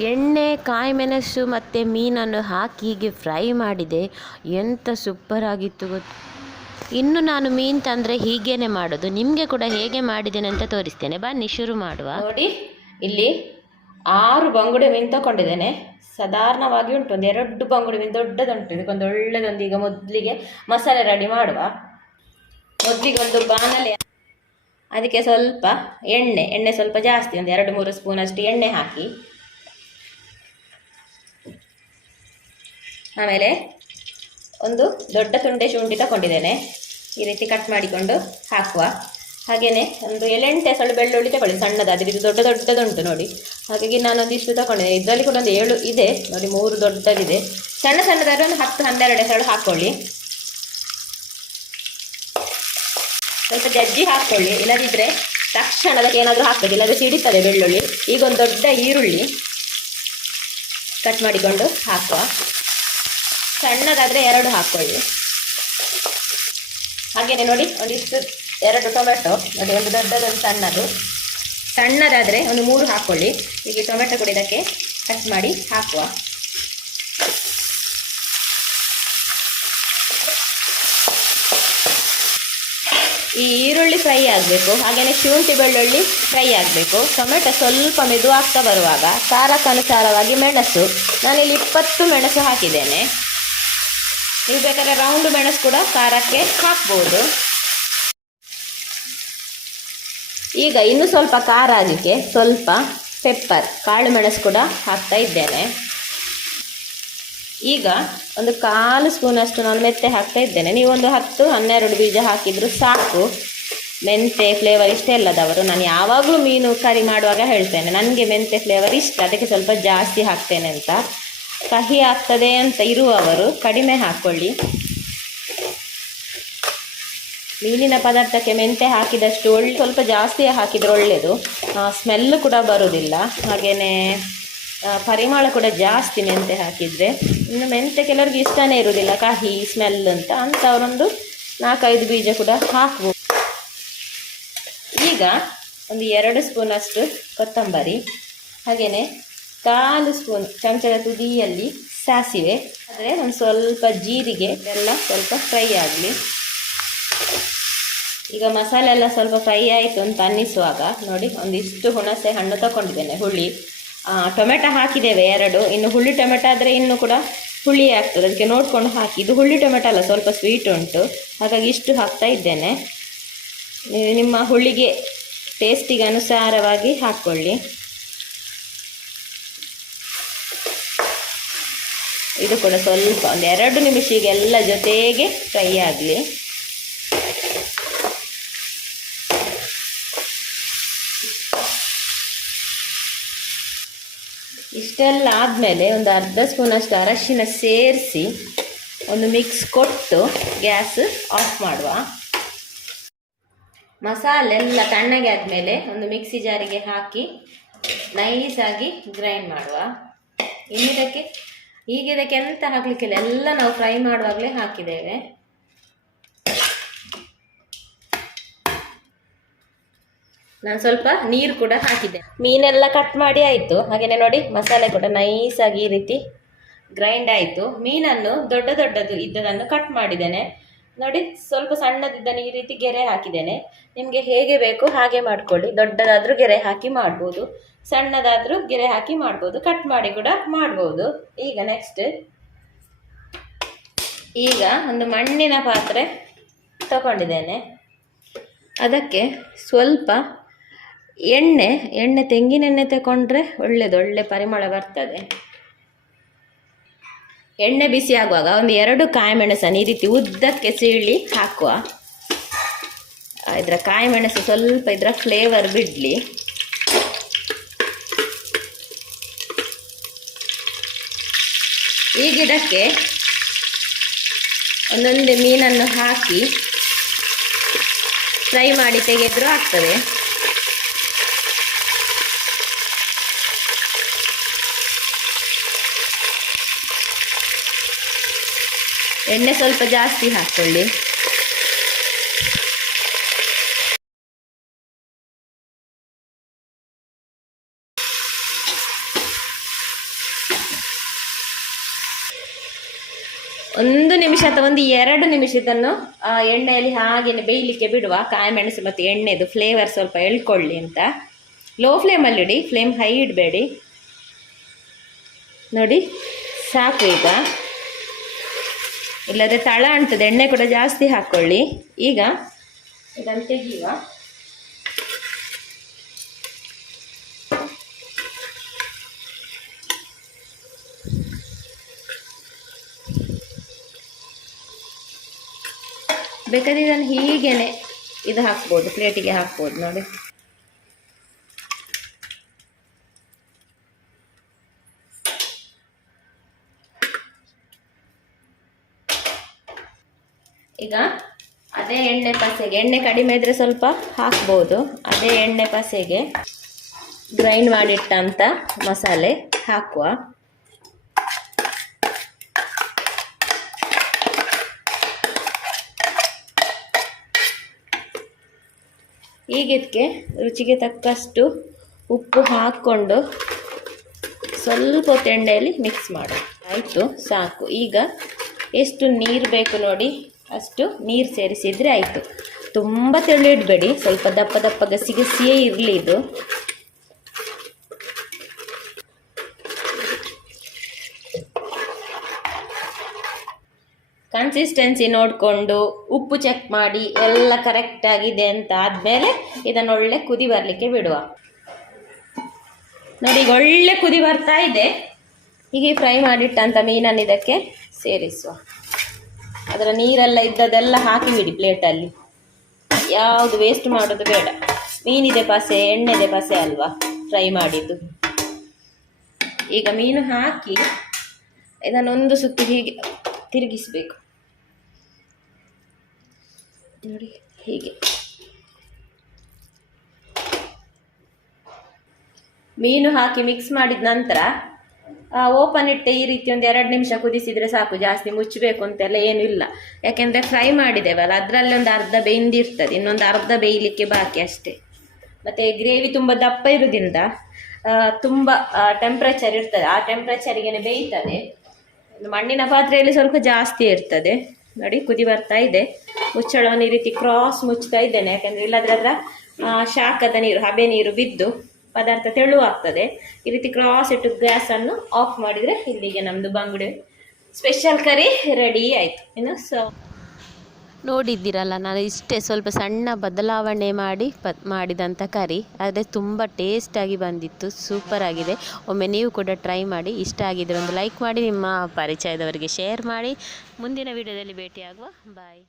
ಎಣ್ಣೆ ಕಾಯಿ ಮೆಣಸು ಮತ್ತು ಮೀನನ್ನು ಹಾಕಿ ಹೀಗೆ ಫ್ರೈ ಮಾಡಿದೆ. ಎಂಥ ಸೂಪರ್ ಆಗಿತ್ತು ಗೊತ್ತು. ಇನ್ನು ನಾನು ಮೀನು ತಂದರೆ ಹೀಗೇನೆ ಮಾಡೋದು. ನಿಮಗೆ ಕೂಡ ಹೇಗೆ ಮಾಡಿದ್ದೇನೆ ಅಂತ ತೋರಿಸ್ತೇನೆ. ಬನ್ನಿ, ಶುರು ಮಾಡುವ. ನೋಡಿ, ಇಲ್ಲಿ ಆರು ಬಂಗುಡೆ ಮೀನು ತಗೊಂಡಿದ್ದೇನೆ ಸಾಧಾರಣವಾಗಿ ಉಂಟು, ಒಂದು ಎರಡು ಬಂಗುಡೆ ಮೀನು ದೊಡ್ಡದುಂಟು. ಇದಕ್ಕೊಂದು ಒಳ್ಳೆಯದೊಂದು ಈಗ ಮೊದಲಿಗೆ ಮಸಾಲೆ ರೆಡಿ ಮಾಡುವ. ಮೊದಲಿಗೆ ಒಂದು ಬಾಣಲೆ. ಅದಕ್ಕೆ ಸ್ವಲ್ಪ ಎಣ್ಣೆ ಎಣ್ಣೆ ಸ್ವಲ್ಪ ಜಾಸ್ತಿ, ಒಂದು ಎರಡು ಮೂರು ಸ್ಪೂನ್ ಅಷ್ಟು ಎಣ್ಣೆ ಹಾಕಿ. ಆಮೇಲೆ ಒಂದು ದೊಡ್ಡ ತುಂಡೆ ಶುಂಠಿ ತಗೊಂಡಿದ್ದೇನೆ. ಈ ರೀತಿ ಕಟ್ ಮಾಡಿಕೊಂಡು ಹಾಕುವ. ಹಾಗೆಯೇ ಒಂದು ಎಳೆಂಟೆ ಸಳು ಬೆಳ್ಳುಳ್ಳಿ ತಗೊಳ್ಳಿ, ಸಣ್ಣದಾದ್ರೆ, ಇದು ದೊಡ್ಡ ದೊಡ್ಡದುಂಟು ನೋಡಿ. ಹಾಗಾಗಿ ನಾನು ಒಂದಿಷ್ಟು ತಗೊಂಡಿದ್ದೇನೆ. ಇದರಲ್ಲಿ ಕೂಡ ಒಂದು ಏಳು ಇದೆ. ನೋಡಿ, ಮೂರು ದೊಡ್ಡದಿದೆ. ಸಣ್ಣ ಸಣ್ಣದಾದ್ರೆ ಒಂದು ಹತ್ತು ಹನ್ನೆರಡು ಎಸಳು ಹಾಕ್ಕೊಳ್ಳಿ ಸ್ವಲ್ಪ ಜಜ್ಜಿ ಹಾಕ್ಕೊಳ್ಳಿ ಇಲ್ಲದಿದ್ದರೆ ತಕ್ಷಣ ಅದಕ್ಕೆ ಏನಾದರೂ ಹಾಕಬೇಕು ಇಲ್ಲಾಂದರೆ ಸಿಡಿತದೆ ಬೆಳ್ಳುಳ್ಳಿ. ಈಗ ಒಂದು ದೊಡ್ಡ ಈರುಳ್ಳಿ ಕಟ್ ಮಾಡಿಕೊಂಡು ಹಾಕುವ. ಸಣ್ಣದಾದರೆ ಎರಡು ಹಾಕ್ಕೊಳ್ಳಿ ಹಾಗೆಯೇ ನೋಡಿ ಒಂದಿಷ್ಟು ಎರಡು ಟೊಮೆಟೊ ಮತ್ತು ಒಂದು ದೊಡ್ಡದೊಂದು ಸಣ್ಣದು. ಸಣ್ಣದಾದರೆ ಒಂದು ಮೂರು ಹಾಕ್ಕೊಳ್ಳಿ ಈಗ ಟೊಮೆಟೊ ಕೂಡ ಇದಕ್ಕೆ ಕಟ್ ಮಾಡಿ ಹಾಕುವ. ಈ ಈರುಳ್ಳಿ ಫ್ರೈ ಆಗಬೇಕು. ಹಾಗೆಯೇ ಶುಂಠಿ ಬೆಳ್ಳುಳ್ಳಿ ಫ್ರೈ ಆಗಬೇಕು. ಟೊಮೆಟೊ ಸ್ವಲ್ಪ ಮೆದು ಆಗ್ತಾ ಬರುವಾಗ ಖಾರಕ್ಕನುಸಾರವಾಗಿ ಮೆಣಸು. ನಾನಿಲ್ಲಿ ಇಪ್ಪತ್ತು ಮೆಣಸು ಹಾಕಿದ್ದೇನೆ. ನೀವು ಬೇಕಾದ್ರೆ ರೌಂಡ್ ಮೆಣಸು ಕೂಡ ಖಾರಕ್ಕೆ ಹಾಕ್ಬೋದು. ಈಗ ಇನ್ನು ಸ್ವಲ್ಪ ಖಾರ ಆಗಲಿಕ್ಕೆ ಸ್ವಲ್ಪ ಪೆಪ್ಪರ್ ಕಾಳು ಮೆಣಸು ಕೂಡ ಹಾಕ್ತಾ ಇದ್ದೇನೆ. ಈಗ ಒಂದು ಕಾಲು ಸ್ಪೂನಷ್ಟು ನಾನು ಮೆಂತೆ ಹಾಕ್ತಾ ಇದ್ದೇನೆ. ನೀವು ಒಂದು ಹತ್ತು, ಹನ್ನೆರಡು ಬೀಜ ಹಾಕಿದ್ರು ಸಾಕು. ಮೆಂತೆ ಫ್ಲೇವರ್ ಇಷ್ಟ ಇಲ್ಲದವರು. ನಾನು ಯಾವಾಗಲೂ ಮೀನು ಕರಿ ಮಾಡುವಾಗ ಹೇಳ್ತೇನೆ. ನನಗೆ ಮೆಂತೆ ಫ್ಲೇವರ್ ಇಷ್ಟ. ಅದಕ್ಕೆ ಸ್ವಲ್ಪ ಜಾಸ್ತಿ ಹಾಕ್ತೇನೆ ಅಂತ. ಕಹಿ ಆಗ್ತದೆ ಅಂತ ಇರುವವರು ಕಡಿಮೆ ಹಾಕ್ಕೊಳ್ಳಿ ಮೀನಿನ ಪದಾರ್ಥಕ್ಕೆ ಮೆಂತೆ ಹಾಕಿದಷ್ಟು ಒಳ್ಳೆ, ಸ್ವಲ್ಪ ಜಾಸ್ತಿ ಹಾಕಿದರೆ ಒಳ್ಳೆಯದು ಸ್ಮೆಲ್ ಕೂಡ ಬರೋದಿಲ್ಲ. ಹಾಗೆಯೇ ಪರಿಮಳ ಕೂಡ ಜಾಸ್ತಿ ಮೆಂತೆ ಹಾಕಿದರೆ. ಇನ್ನು ಮೆಂತೆ ಕೆಲವ್ರಿಗೆ ಇಷ್ಟನೇ ಇರೋದಿಲ್ಲ. ಕಹಿ ಸ್ಮೆಲ್ ಅಂತ ಅಂಥವರೊಂದು ನಾಲ್ಕೈದು ಬೀಜ ಕೂಡ ಹಾಕ್ಬೋದು. ಈಗ ಒಂದು ಎರಡು ಸ್ಪೂನಷ್ಟು ಕೊತ್ತಂಬರಿ. ಹಾಗೆಯೇ ಕಾಲು ಸ್ಪೂನ್ ಚಮಚದ ತುದಿಯಲ್ಲಿ ಸಾಸಿವೆ, ಆದರೆ ಒಂದು ಸ್ವಲ್ಪ ಜೀರಿಗೆ ಎಲ್ಲ ಸ್ವಲ್ಪ ಫ್ರೈ ಆಗಲಿ. ಈಗ ಮಸಾಲೆ ಎಲ್ಲ ಸ್ವಲ್ಪ ಫ್ರೈ ಆಯಿತು ಅಂತ ಅನ್ನಿಸುವಾಗ ನೋಡಿ, ಒಂದಿಷ್ಟು ಹುಣಸೆ ಹಣ್ಣು ತಗೊಂಡಿದ್ದೇನೆ, ಹುಳಿ. ಟೊಮೆಟೊ ಹಾಕಿದ್ದೇವೆ ಎರಡು, ಇನ್ನು ಹುಳಿ ಟೊಮೆಟೊ ಆದರೆ ಇನ್ನೂ ಕೂಡ ಹುಳಿ ಆಗ್ತದೆ, ಅದಕ್ಕೆ ನೋಡಿಕೊಂಡು ಹಾಕಿ. ಇದು ಹುಳಿ ಟೊಮೆಟೊ ಅಲ್ಲ, ಸ್ವಲ್ಪ ಸ್ವೀಟ್ ಉಂಟು, ಹಾಗಾಗಿ ಇಷ್ಟು ಹಾಕ್ತಾ ಇದ್ದೇನೆ. ನಿಮ್ಮ ಹುಳಿಗೆ ಟೇಸ್ಟಿಗೆ ಅನುಸಾರವಾಗಿ ಹಾಕ್ಕೊಳ್ಳಿ ಇದು ಕೂಡ ಸ್ವಲ್ಪ ಒಂದು ಎರಡು ನಿಮಿಷಗೆ ಎಲ್ಲ ಜೊತೆಗೆ ಫ್ರೈ ಆಗಲಿ. ಇಷ್ಟೆಲ್ಲ ಆದಮೇಲೆ ಒಂದು ಅರ್ಧ ಸ್ಪೂನಷ್ಟು ಅರಶಿನ ಸೇರಿಸಿ ಒಂದು ಮಿಕ್ಸ್ ಕೊಟ್ಟು ಗ್ಯಾಸ್ ಆಫ್ ಮಾಡುವ. ಮಸಾಲೆ ಎಲ್ಲ ತಣ್ಣಗೆ ಆದಮೇಲೆ ಒಂದು ಮಿಕ್ಸಿ ಜಾರಿಗೆ ಹಾಕಿ ನೈಸಾಗಿ ಗ್ರೈಂಡ್ ಮಾಡುವ. ಇನ್ನಿದಕ್ಕೆ ಈಗ ಇದಕ್ಕೆ ಎಂತ ಹಾಕಲಿಕ್ಕಿಲ್ಲ ಎಲ್ಲ ನಾವು ಫ್ರೈ ಮಾಡುವಾಗಲೇ ಹಾಕಿದ್ದೇವೆ. ನಾನು ಸ್ವಲ್ಪ ನೀರು ಕೂಡ ಹಾಕಿದ್ದೆ. ಮೀನೆಲ್ಲ ಕಟ್ ಮಾಡಿ ಆಯಿತು. ಹಾಗೆಯೇ ನೋಡಿ, ಮಸಾಲೆ ಕೂಡ ನೈಸಾಗಿ ಈ ರೀತಿ ಗ್ರೈಂಡ್ ಆಯಿತು. ಮೀನನ್ನು ದೊಡ್ಡ ದೊಡ್ಡದು ಇದ್ದದನ್ನು ಕಟ್ ಮಾಡಿದ್ದೇನೆ. ನೋಡಿ, ಸ್ವಲ್ಪ ಸಣ್ಣದಿದ್ದನ್ನು ಈ ರೀತಿ ಗೆರೆ ಹಾಕಿದ್ದೇನೆ. ನಿಮಗೆ ಹೇಗೆ ಬೇಕು ಹಾಗೆ ಮಾಡ್ಕೊಳ್ಳಿ. ದೊಡ್ಡದಾದರೂ ಗೆರೆ ಹಾಕಿ ಮಾಡ್ಬೋದು. ಸಣ್ಣದಾದರೂ ಗೆರೆ ಹಾಕಿ ಮಾಡ್ಬೋದು ಕಟ್ ಮಾಡಿ ಕೂಡ ಮಾಡ್ಬೋದು. ಈಗ ನೆಕ್ಸ್ಟ್ ಈಗ ಒಂದು ಮಣ್ಣಿನ ಪಾತ್ರೆ ತಗೊಂಡಿದ್ದೇನೆ. ಅದಕ್ಕೆ ಸ್ವಲ್ಪ ಎಣ್ಣೆ ಎಣ್ಣೆ ತೆಂಗಿನೆಣ್ಣೆ ತಗೊಂಡ್ರೆ ಒಳ್ಳೆಯದು ಒಳ್ಳೆ ಪರಿಮಳ ಬರ್ತದೆ. ಎಣ್ಣೆ ಬಿಸಿ ಆಗುವಾಗ ಒಂದು ಎರಡು ಕಾಯಿ ಮೆಣಸನ್ನು ಈ ರೀತಿ ಉದ್ದಕ್ಕೆ ಸೀಳಿ ಹಾಕುವ. ಇದರ ಕಾಯಿಮೆಣಸು ಸ್ವಲ್ಪ ಇದರ ಫ್ಲೇವರ್ ಬಿಡಲಿ. ಈಗ ಗಿಡಕ್ಕೆ ಒಂದೊಂದು ಮೀನನ್ನು ಹಾಕಿ ಫ್ರೈ ಮಾಡಿ ತೆಗೆದರೂ ಆಗ್ತದೆ. ಎಣ್ಣೆ ಸ್ವಲ್ಪ ಜಾಸ್ತಿ ಹಾಕ್ಕೊಳ್ಳಿ. ಒಂದು ನಿಮಿಷ ಅಥವಾ ಒಂದು ಎರಡು ನಿಮಿಷ ಇದನ್ನು ಎಣ್ಣೆಯಲ್ಲಿ ಹಾಗೆಯೇ ಬೇಯಲಿಕ್ಕೆ ಬಿಡುವ ಕಾಯಿ ಮೆಣಸು ಮತ್ತು ಎಣ್ಣೆದು ಫ್ಲೇವರ್ ಸ್ವಲ್ಪ ಎಳ್ಕೊಳ್ಳಿ ಅಂತ. ಲೋ ಫ್ಲೇಮಲ್ಲಿ ಇಡಿ ಫ್ಲೇಮ್ ಹೈ ಇಡಬೇಡಿ. ನೋಡಿ, ಸಾಕು ಈಗ. ಇಲ್ಲದೆ ತಳ ಅಂಟದ, ಎಣ್ಣೆ ಕೂಡ ಜಾಸ್ತಿ ಹಾಕ್ಕೊಳ್ಳಿ. ಈಗ ಇದನ್ನು ತೆಗೆಯುವ. ಬೇಕಾದ್ರೆ ಇದನ್ನು ಹೀಗೇನೆ ಇದು ಹಾಕ್ಬೋದು, ಪ್ಲೇಟಿಗೆ ಹಾಕ್ಬೋದು ನೋಡಿ. ಈಗ ಅದೇ ಎಣ್ಣೆ ಪಸೆಗೆ, ಎಣ್ಣೆ ಕಡಿಮೆ ಇದ್ರೆ ಸ್ವಲ್ಪ ಹಾಕ್ಬೋದು. ಅದೇ ಎಣ್ಣೆ ಪಸೆಗೆ ಗ್ರೈಂಡ್ ಮಾಡಿಟ್ಟಂಥ ಮಸಾಲೆ ಹಾಕುವ. ಈಗ ಇದಕ್ಕೆ ರುಚಿಗೆ ತಕ್ಕಷ್ಟು ಉಪ್ಪು ಹಾಕ್ಕೊಂಡು ಸ್ವಲ್ಪ ತೆಂಡೆಯಲ್ಲಿ ಮಿಕ್ಸ್ ಮಾಡು ಆಯಿತು, ಸಾಕು. ಈಗ ಎಷ್ಟು ನೀರು ಬೇಕು ನೋಡಿ, ಅಷ್ಟು ನೀರು ಸೇರಿಸಿದರೆ ಆಯಿತು. ತುಂಬ ತೆಳ್ಳಿಡಬೇಡಿ ಸ್ವಲ್ಪ ದಪ್ಪ ದಪ್ಪ ಗಸಿ ಗಸಿಯೇ ಇರಲಿ ಇದು. ಕನ್ಸಿಸ್ಟೆನ್ಸಿ ನೋಡಿಕೊಂಡು ಉಪ್ಪು ಚೆಕ್ ಮಾಡಿ ಎಲ್ಲ ಕರೆಕ್ಟ್ ಆಗಿದೆ ಅಂತ ಆದಮೇಲೆ ಇದನ್ನು ಒಳ್ಳೆ ಕುದಿ ಬರಲಿಕ್ಕೆ ಬಿಡುವ. ನೋಡಿ ಈಗ ಒಳ್ಳೆ ಕುದಿ ಬರ್ತಾ ಇದೆ. ಹೀಗೆ ಫ್ರೈ ಮಾಡಿಟ್ಟಂತ ಮೀನನ್ನು ಇದಕ್ಕೆ ಸೇರಿಸುವ. ಅದರ ನೀರೆಲ್ಲ ಇದ್ದದೆಲ್ಲ ಹಾಕಿಬಿಡಿ ಪ್ಲೇಟಲ್ಲಿ ಯಾವುದು ವೇಸ್ಟ್ ಮಾಡೋದು ಬೇಡ. ಮೀನಿದೆ ಪಸೆ, ಎಣ್ಣೆದೆ ಪಸೆ ಅಲ್ವಾ ಫ್ರೈ ಮಾಡಿದ್ದು. ಈಗ ಮೀನು ಹಾಕಿ ಇದನ್ನೊಂದು ಸುತ್ತಿ ಹೀಗೆ ತಿರುಗಿಸಬೇಕು. ನೋಡಿ ಹೀಗೆ. ಮೀನು ಹಾಕಿ ಮಿಕ್ಸ್ ಮಾಡಿದ ನಂತರ ಓಪನ್ ಇಟ್ಟೆ ಈ ರೀತಿ ಒಂದು ಎರಡು ನಿಮಿಷ ಕುದಿಸಿದ್ರೆ ಸಾಕು, ಜಾಸ್ತಿ ಮುಚ್ಚಬೇಕು ಅಂತೆಲ್ಲ ಏನು ಇಲ್ಲ. ಯಾಕೆಂದರೆ ಫ್ರೈ ಮಾಡಿದ್ದೇವಲ್ಲ ಅದರಲ್ಲಿ ಒಂದು ಅರ್ಧ ಬೆಂದಿರ್ತದೆ ಇನ್ನೊಂದು ಅರ್ಧ ಬೇಯಲಿಕ್ಕೆ ಬಾಕಿ ಅಷ್ಟೇ. ಮತ್ತು ಗ್ರೇವಿ ತುಂಬ ದಪ್ಪ ಇರೋದ್ರಿಂದ ತುಂಬ ಟೆಂಪ್ರೇಚರ್ ಇರ್ತದೆ. ಆ ಟೆಂಪ್ರೇಚರಿಗೆ ಬೇಯ್ತದೆ. ಮಣ್ಣಿನ ಪಾತ್ರೆಯಲ್ಲಿ ಸ್ವಲ್ಪ ಜಾಸ್ತಿ ಇರ್ತದೆ. ನೋಡಿ, ಕುದಿ ಬರ್ತಾ ಇದೆ. ಮುಚ್ಚಳವನ್ನು ಈ ರೀತಿ ಕ್ರಾಸ್ ಮುಚ್ತಾ ಇದ್ದೇನೆ. ಯಾಕಂದರೆ ಇಲ್ಲದ್ರೆ ಅದರ ಶಾಖದ ನೀರು, ಹಬೆ ನೀರು ಬಿದ್ದು ಪದಾರ್ಥ ತೆಳುವಾಗ್ತದೆ. ಈ ರೀತಿ ಕ್ರಾಸ್ ಇಟ್ಟು ಗ್ಯಾಸನ್ನು ಆಫ್ ಮಾಡಿದರೆ ಇಲ್ಲಿಗೆ ನಮ್ಮದು ಬಂಗುಡೆ ಸ್ಪೆಷಲ್ ಕರಿ ರೆಡಿ ಆಯಿತು. ಇನ್ನು ಸೊ ನೋಡಿದ್ದೀರಲ್ಲ, ನಾನು ಇಷ್ಟೇ ಸ್ವಲ್ಪ ಸಣ್ಣ ಬದಲಾವಣೆ ಮಾಡಿ ಪ ಮಾಡಿದಂಥ ಕರಿ ಆದರೆ ತುಂಬ ಟೇಸ್ಟಾಗಿ ಬಂದಿತ್ತು ಸೂಪರ್ ಆಗಿದೆ. ಒಮ್ಮೆ ನೀವು ಕೂಡ ಟ್ರೈ ಮಾಡಿ, ಇಷ್ಟ ಆಗಿದ್ರೆ ಒಂದು ಲೈಕ್ ಮಾಡಿ, ನಿಮ್ಮ ಪರಿಚಯದವರಿಗೆ ಶೇರ್ ಮಾಡಿ. ಮುಂದಿನ ವಿಡಿಯೋದಲ್ಲಿ ಭೇಟಿಯಾಗುವ. ಬಾಯ್